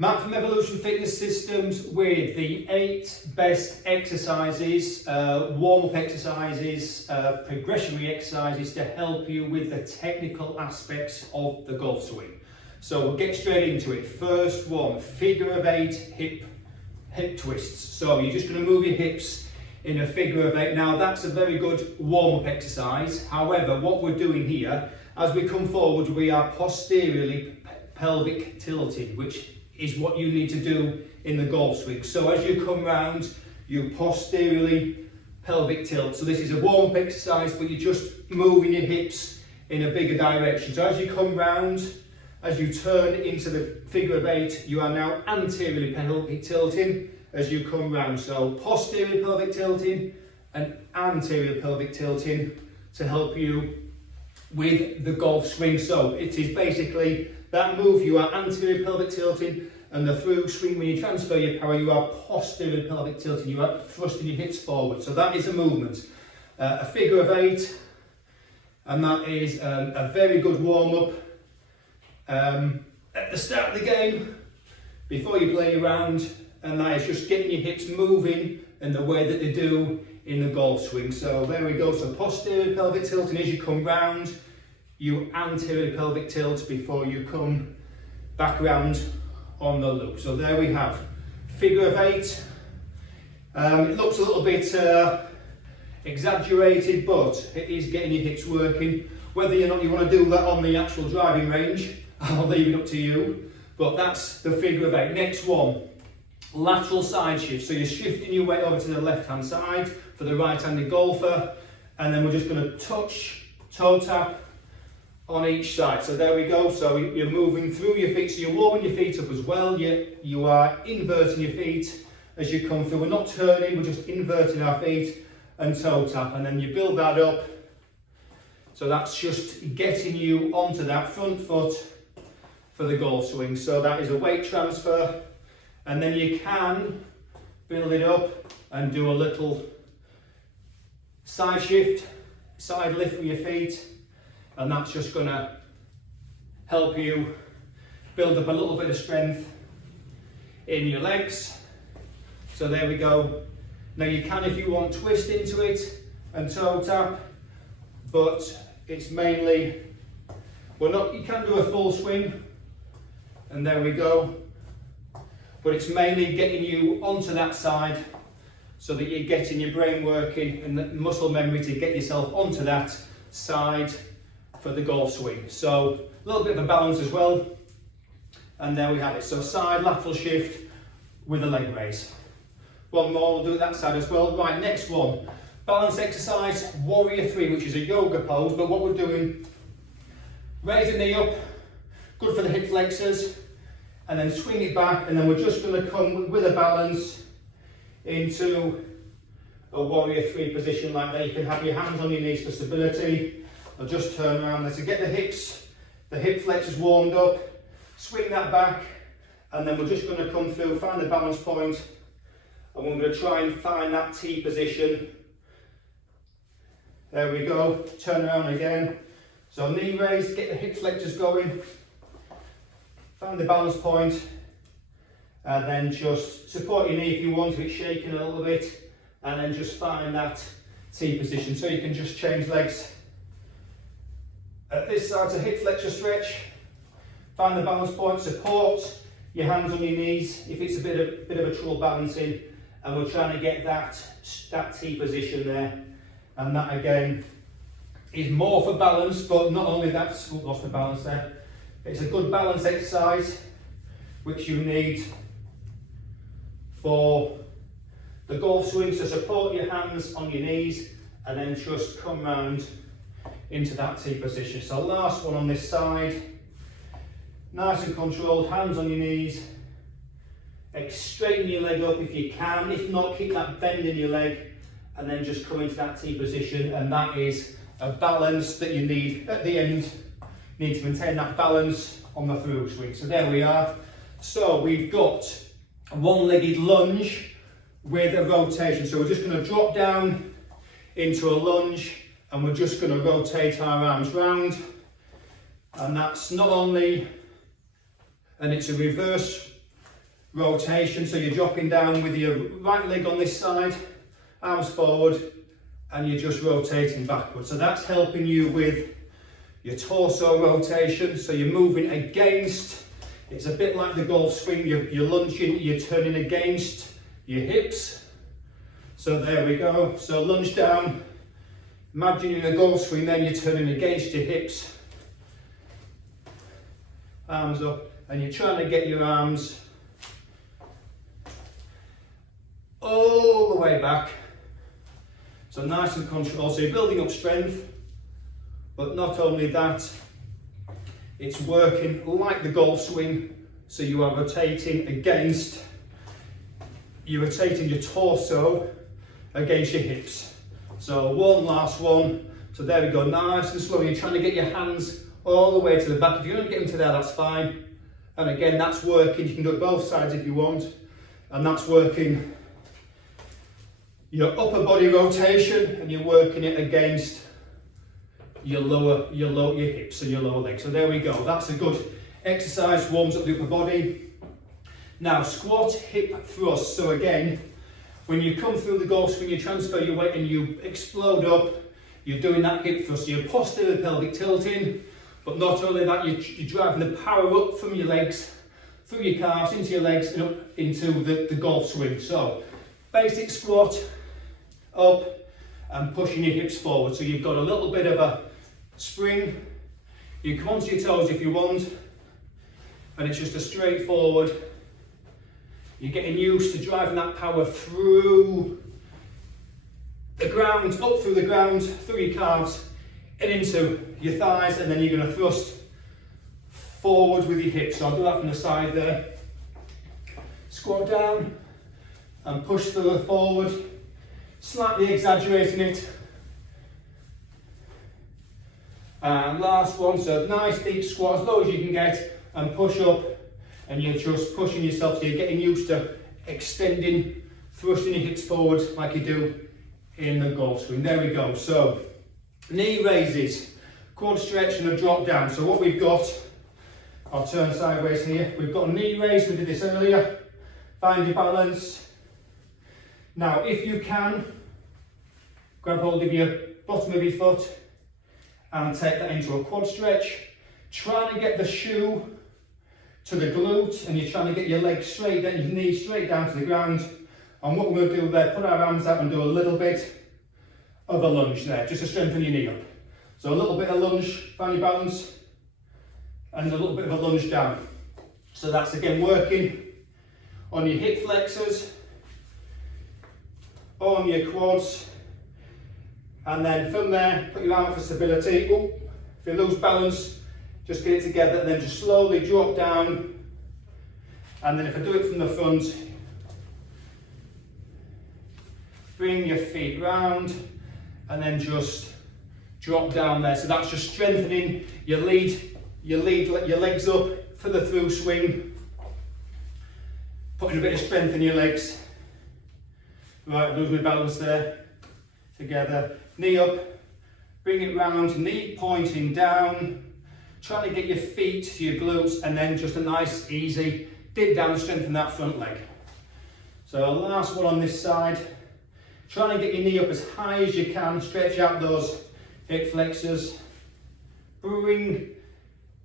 Matt from Evolution Fitness Systems with the 8 best exercises, warm-up exercises, progressionary exercises to help you with the technical aspects of the golf swing. So we'll get straight into it. First one, figure of 8 hip twists. So you're just going to move your hips in a figure of 8. Now that's a very good warm-up exercise. However, what we're doing here, as we come forward, we are posteriorly pelvic tilted, which is what you need to do in the golf swing. So as you come round, you posteriorly pelvic tilt. So this is a warm-up exercise, but you're just moving your hips in a bigger direction. So as you come round, as you turn into the figure of 8, you are now anteriorly pelvic tilting as you come round. So posterior pelvic tilting and anterior pelvic tilting to help you with the golf swing. So it is basically that move, you are anterior pelvic tilting, and the through swing, when you transfer your power, you are posterior pelvic tilting, you are thrusting your hips forward. So that is a movement. A figure of 8, and that is a very good warm-up. At the start of the game, before you play your round, and that is just getting your hips moving in the way that they do in the golf swing. So there we go, so posterior pelvic tilting as you come round, you anterior pelvic tilt before you come back around on the loop. So there we have figure of 8. It looks a little bit exaggerated, but it is getting your hips working. Whether or not you want to do that on the actual driving range, I'll leave it up to you, but that's the figure of 8. Next one, lateral side shift. So you're shifting your weight over to the left hand side for the right-handed golfer, and then we're just going to touch, toe tap on each side. So there we go. So you're moving through your feet, so you're warming your feet up as well. You are inverting your feet as you come through. We're not turning, we're just inverting our feet and toe tap, and then you build that up. So that's just getting you onto that front foot for the golf swing. So that is a weight transfer, and then you can build it up and do a little side shift, side lift with your feet, and that's just going to help you build up a little bit of strength in your legs. So there we go. Now you can, if you want, twist into it and toe tap, but it's mainly, you can do a full swing, and there we go, but it's mainly getting you onto that side so that you're getting your brain working and the muscle memory to get yourself onto that side for the golf swing. So a little bit of a balance as well, and there we have it. So side lateral shift with a leg raise. One more, we'll do that side as well. Right, next one, balance exercise, warrior 3, which is a yoga pose, but what we're doing, raise the knee up, good for the hip flexors, and then swing it back, and then we're just going to come with a balance into a warrior 3 position like that. You can have your hands on your knees for stability. I'll just turn around there to get the hip flexors warmed up, swing that back, and then we're just going to come through, find the balance point, and we're going to try and find that T position. There we go, turn around again. So knee raise, get the hip flexors going, find the balance point, and then just support your knee if you want, if it's shaking a little bit, and then just find that T position. So you can just change legs. At this side, it's a hip flexor stretch. Find the balance point, support your hands on your knees if it's a bit of a trouble balancing, and we're trying to get that T position there. And that again is more for balance, but not only that, lost the balance there. It's a good balance exercise which you need for the golf swing. So support your hands on your knees and then just come round into that T position. So last one on this side, nice and controlled, hands on your knees, straighten your leg up if you can, if not keep that bend in your leg, and then just come into that T position, and that is a balance that you need at the end. You need to maintain that balance on the through swing. So there we are. So we've got a one-legged lunge with a rotation. So we're just going to drop down into a lunge, and we're just going to rotate our arms round, and that's not only, and it's a reverse rotation. So you're dropping down with your right leg on this side, arms forward, and you're just rotating backwards. So that's helping you with your torso rotation. So you're moving against, it's a bit like the golf swing, you're lunging, you're turning against your hips. So there we go. So lunge down, imagine in a golf swing, then you're turning against your hips. Arms up, and you're trying to get your arms all the way back. So nice and controlled. So you're building up strength, but not only that, it's working like the golf swing. So you are rotating against, you're rotating your torso against your hips. So one last one. So there we go, nice and slow. You're trying to get your hands all the way to the back. If you don't get them to there, that's fine. And again, that's working. You can do it both sides if you want. And that's working your upper body rotation, and you're working it against your hips and your lower legs. So there we go. That's a good exercise, warms up the upper body. Now squat, hip thrust. So again, when you come through the golf swing, you transfer your weight and you explode up, you're doing that hip thrust. So you're posterior pelvic tilting, but not only that, you're driving the power up from your legs, through your calves, into your legs, and up into the golf swing. So basic squat, up and pushing your hips forward. So you've got a little bit of a spring. You come onto your toes if you want, and it's just a straight forward. You're getting used to driving that power through the ground, up through the ground, through your calves, and into your thighs, and then you're going to thrust forward with your hips. So I'll do that from the side there. Squat down and push forward, slightly exaggerating it. And last one, so nice deep squat as low as you can get, and push up, and you're just pushing yourself, so you're getting used to extending, thrusting your hips forward like you do in the golf swing. There we go. So knee raises, quad stretch and a drop down. So what we've got, I'll turn sideways here, we've got a knee raise, we did this earlier. Find your balance. Now if you can, grab hold of your bottom of your foot and take that into a quad stretch. Trying to get the shoe to the glute, and you're trying to get your legs straight down, your knees straight down to the ground. And what we're going to do there, put our arms out and do a little bit of a lunge there, just to strengthen your knee up. So a little bit of lunge, find your balance, and a little bit of a lunge down. So that's again working on your hip flexors, on your quads, and then from there, put your arm for stability. Ooh, if you lose balance, just get it together, and then just slowly drop down. And then if I do it from the front, bring your feet round, and then just drop down there. So that's just strengthening your legs up for the through swing, putting a bit of strength in your legs. Right, lose my balance there. Together, knee up, bring it round, knee pointing down, trying to get your feet to your glutes, and then just a nice easy dip down to strengthen that front leg. So last one on this side, trying to get your knee up as high as you can, stretch out those hip flexors, bring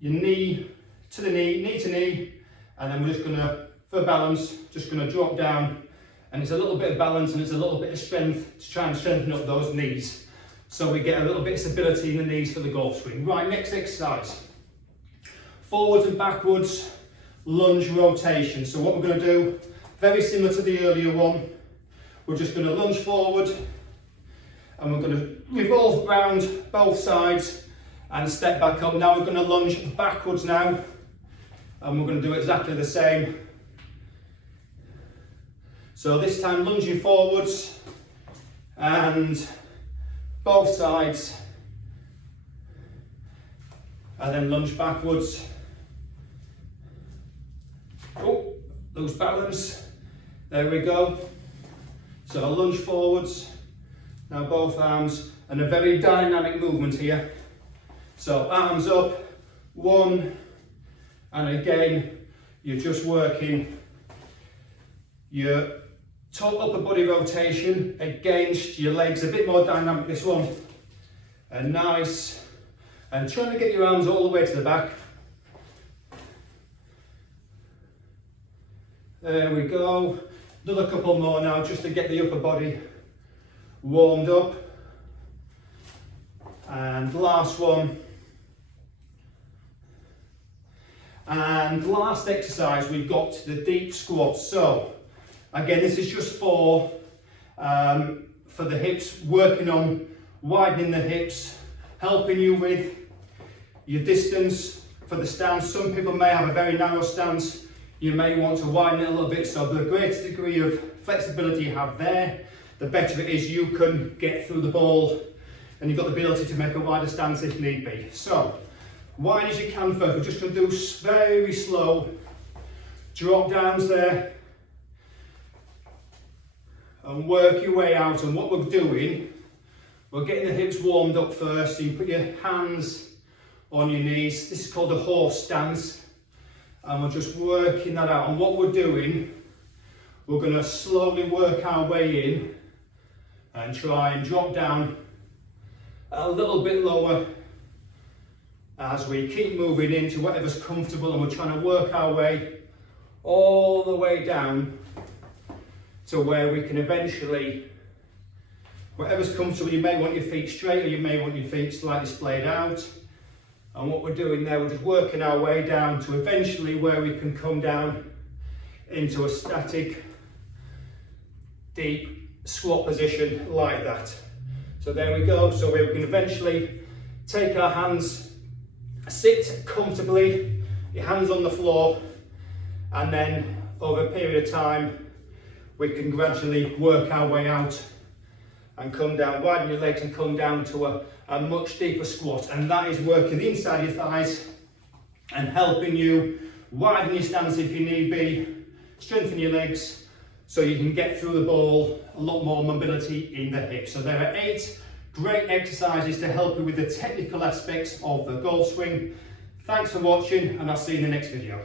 your knee to the knee to knee, and then we're just gonna, for balance, just gonna drop down, and it's a little bit of balance and it's a little bit of strength to try and strengthen up those knees. So we get a little bit of stability in the knees for the golf swing. Right, next exercise. Forwards and backwards, lunge rotation. So what we're going to do, very similar to the earlier one, we're just going to lunge forward, and we're going to revolve round both sides and step back up. Now we're going to lunge backwards now, and we're going to do exactly the same. So this time lunging forwards and both sides, and then lunge backwards. Oh, lose balance. There we go. So a lunge forwards, now both arms, and a very dynamic movement here. So arms up, one, and again, you're just working your upper body rotation against your legs, a bit more dynamic this one, and nice, and trying to get your arms all the way to the back. There we go. Another couple more now just to get the upper body warmed up. And last one. And last exercise, we've got the deep squats. So again, this is just for the hips, working on widening the hips, helping you with your distance for the stance. Some people may have a very narrow stance. You may want to widen it a little bit. So the greater degree of flexibility you have there, the better it is you can get through the ball, and you've got the ability to make a wider stance if need be. So wide as you can first. We're just going to do very slow drop downs there and work your way out. And what we're doing, we're getting the hips warmed up first. So you put your hands on your knees. This is called a horse stance, and we're just working that out. And what we're doing, we're going to slowly work our way in and try and drop down a little bit lower as we keep moving into whatever's comfortable, and we're trying to work our way all the way down to where we can eventually, whatever's comfortable. You may want your feet straight, or you may want your feet slightly splayed out. And what we're doing there, we're just working our way down to eventually where we can come down into a static, deep squat position like that. So there we go. So we can eventually take our hands, sit comfortably, your hands on the floor, and then over a period of time we can gradually work our way out and come down, widen your legs and come down to a much deeper squat. And that is working the inside of your thighs and helping you widen your stance if you need be, strengthen your legs so you can get through the ball, a lot more mobility in the hips. So there are 8 great exercises to help you with the technical aspects of the golf swing. Thanks for watching, and I'll see you in the next video.